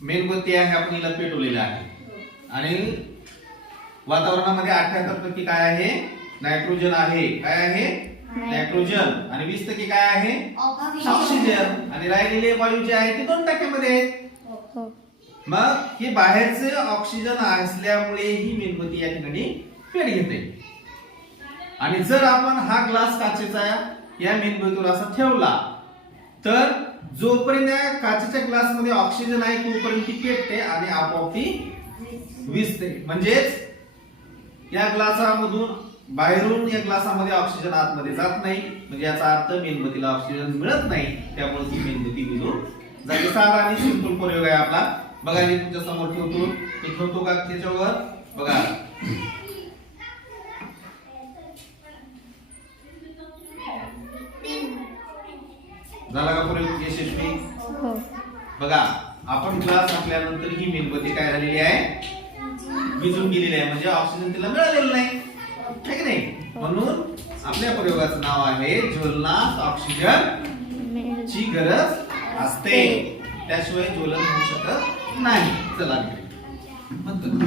मेणबत्ती आहे आपण हिला पेटवलेली आहे आणि वातावरणामध्ये 78% काय आहे नायट्रोजन आहे. काय आहे नायट्रोजन आणि 20% काय आहे ऑक्सिजन आणि राहिलेले वायू जे आहे ते 2% मध्ये आहेत. मग हे बाहेरचे ऑक्सिजन असल्यामुळे ही मेणबत्ती या ठिकाणी पेट घेते. आणि जर आपण हा ग्लास काचेचा या मेणबत्तीवर असा ठेवला तर जोपर्यंत या काचेच्या ग्लास मध्ये ऑक्सिजन आहे तोपर्यंत ती पेटते आणि आपोआप ती विझते. म्हणजेच या ग्लासामधून बाहेरून या ग्लासामध्ये ऑक्सिजन आतमध्ये जात नाही. म्हणजे याचा अर्थ मेणबत्तीला ऑक्सिजन मिळत नाही, त्यामुळे ती मेणबत्ती विझून जाते. साधा आणि सिंपल प्रयोग आहे आपला. बघा मी तुमच्या समोर ठेवतो. तो ठेवतो का त्याच्यावर बघा. झाला का प्रयोग यशस्वी? बघा आपण ग्लास टाकल्यानंतर ही मेणबत्ती काय झालेली आहे विझून गेलेली आहे. म्हणजे ऑक्सिजन तिला मिळालेलं नाही, है की नाही? म्हणून आपल्या प्रयोगाचं नाव आहे ज्वलनास ऑक्सिजन ची गरज असते, त्याशिवाय ज्वलन होऊ शकत नाही. चला म्हणतो